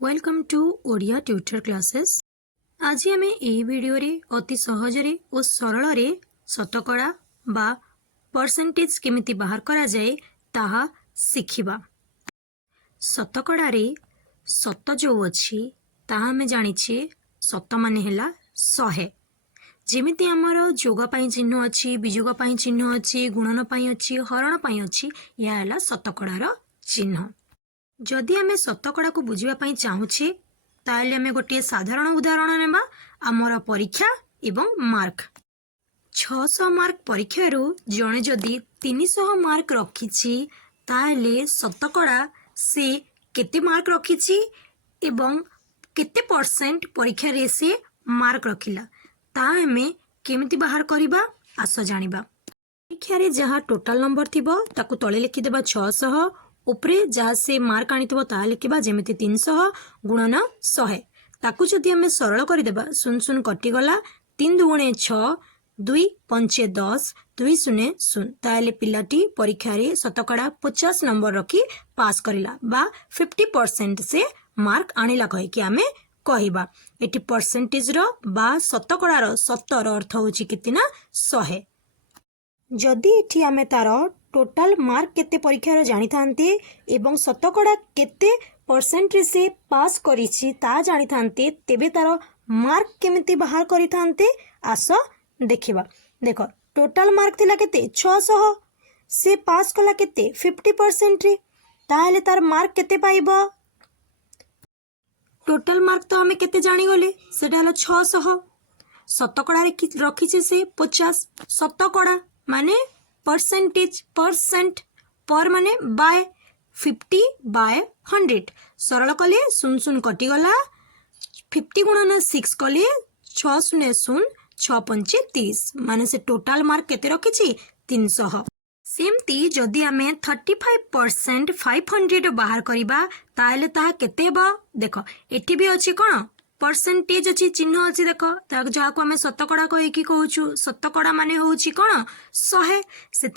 Welcome to Odia tutor classes. आज आम यही वीडियो रे अति सहजरे और सरल रे शतकड़ा बा परसेंटेज केमिति बाहर करा जाए ताहा शिखिबा। शतकड़ा रे शत जो अच्छी ताहा हमें जानिछे शत माने हैला 100। जेमिति आमर जोग पाई चिन्ह अच्छी, विजोग पाई चिन्ह अच्छी, गुणन पाई अच्छी, हरण पाई अच्छी, यह हैला शतकड़ार चिन्ह। जदि आमे शतकड़ा को बुझिबा चाहूछे ताहले आमे गोटे साधारण उदाहरण नेबा आमर परीक्षा एवं मार्क। 600 मार्क परीक्षा जड़े जदि 300 मार्क रखिछि ताहले शतकड़ा से केते मार्क रखिछि एवं केते परसेंट परीक्षा रे से मार्क रखिला ता आमे केमिति बाहर करिबा आस जानिबा। परीक्षा रे जहाँ टोटल नंबर थिबो ताकू तळे लिखि देबा 600, उपरे जहाँ से मार्क आनिथिबो ता लिखिबा जेमिति 300 गुणन 100। ताकू जदि हमें सरल करदेबा शून्य शून्य कटिगला 3 दुगुणे 6 2 पंचे 10 2 शून्य शून्य ताहले पिलाटी परीक्षा रे शतकड़ा 50 नंबर रखी पास करिला बा 50% से मार्क आनिला कहि कि आमे कहिबा। एटी परसेंटेज रो बा शतकड़ा रो 70 रो अर्थ होची कितना 100। जदि एठी आमे तारो टोटाल मार्क केते परीक्षा जानी थांते एवं शतकड़ा केते परसेंट से पास करिछि ता जानी थांते तेबे तारो मार्क केमिति बाहर करि थांते आस देखिबा। देखो टोटाल मार्क थिला केते 600 से पास कला केते 50% रे ताहले तार मार्क केते पाइबो। टोटाल मार्क तो हमें केते जानी गले सेटा हलो 600। शतकड़ा रखिছে से 50। शतकड़ा माने परसेंटेज, परसेंट पर माने बाय 50 बाय 100 सरल कले शून्य शून्य कटिगला 50 गुणन 6 कले 6 शून्य शून्य 6 पंचे 30 माने से टोटाल मार्क केते रखिछि 300। सेमती जदि आमे 35% 500 बाहर करिबा ताहले ताहा केते हेबो। देखो एठी भी अछि कोन परसेंटेज अच्छी चिन्ह अच्छी देख जहाँ को आम शतकड़ा कहीकि कहूँ शतकड़ा माने होची कौन 100 से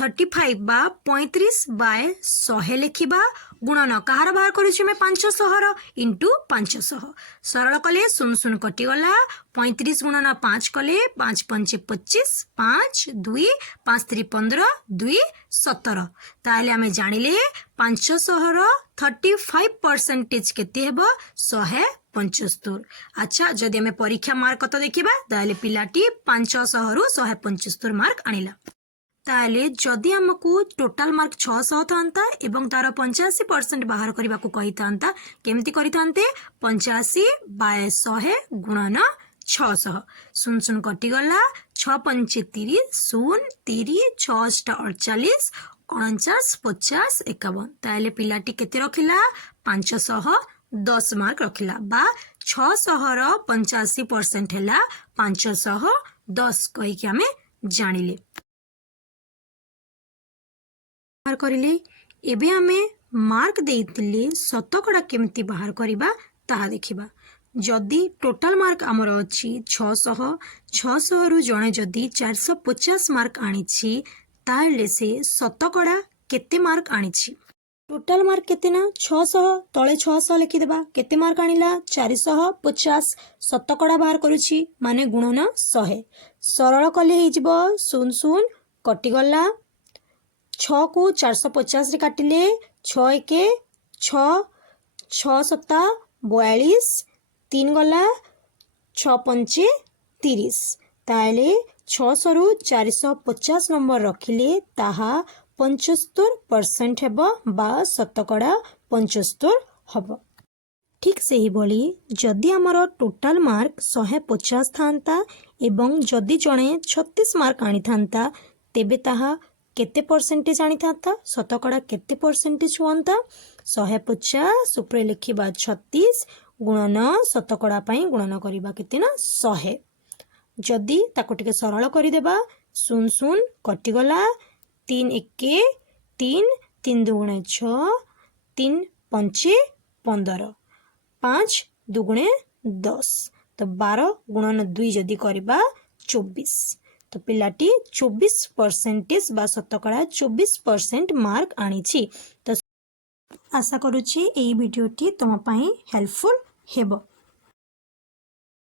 35 बा 35 बाय 100 लिखिबा गुणन कहार बाहर करूँ 500 इंटू 500 सरल कले शून्य शून्य कटिगला 35 गुणन 5 कले 5 पंचे 25 5 2 5 3 15 2 17 ताहले आमे जानिले 500 35% केते हेबो 175। अच्छा जदि आमे परीक्षा मार्क तो देखिबा ताहले पिलाटी 500 रु 175 मार्क आनिला। ताहले जदि हमकु टोटाल मार्क 600 थांता एवं तार 85% बाहर करबा को कहि थांता केमिति करि थांते 85 बाय 100 गुणन 600 शून्य शून्य कटिगला 6 पंचे 30 शून्य 30 6 48 49 50 51 ताहले पिलाटी केते रखिला 510 मार्क रखिला बा 600 रो 85% हैला 510 कहि कि हमें जानिले। बाहर करिले एबे हमें मार्क देइतिले शतकड़ा केमिति बाहर करिबा ताहा देखिबा। जदि टोटाल मार्क आमर अछि 600 रु जणे जदि 450 मार्क आनिछि ताहले से शतकड़ा केते मार्क आनिछि। टोटाल मार्क केते ना 600 तळे 600 लिखि देबा केते मार्क आनिला 450 शतकड़ा बाहर करूछि माने गुणन 100 सरल कले हे जिवो शून्य शून्य कटिगला 6 को 450 रे काटिले 6 एके 6 6 7 42 3 गला 6 पंचे 30 ताहले 600 रु 450 नंबर रखिले ताहा 75% हेबो बा शतकड़ा 75 हबो। ठीक से ही बोली जदि आमर टोटाल मार्क 150 थांता एवं जदि जणे 36 मार्क आनी थांता तेबे ताहा केते परसेंटेज आनी थांता शतकड़ा केते परसेंटेज हुअंता 150 उपरे लिखिबा 36 गुणन शतकड़ा पाई गुणन करिबा केते ना 100 जदि ताको टिके सरल करि देबा शून्य शून्य कटिगला 3 एके 3 3 दुगुणे 6 3 पंचे 15 5 दुगुणे 10 तो 12 गुणन 2 जदि करिबा 24 तो पिलाटी 24% बा शतकड़ा 24% मार्क आनी तो आशा करुच्ची एई वीडियोटी तुम पई हेल्पफुल हेबो।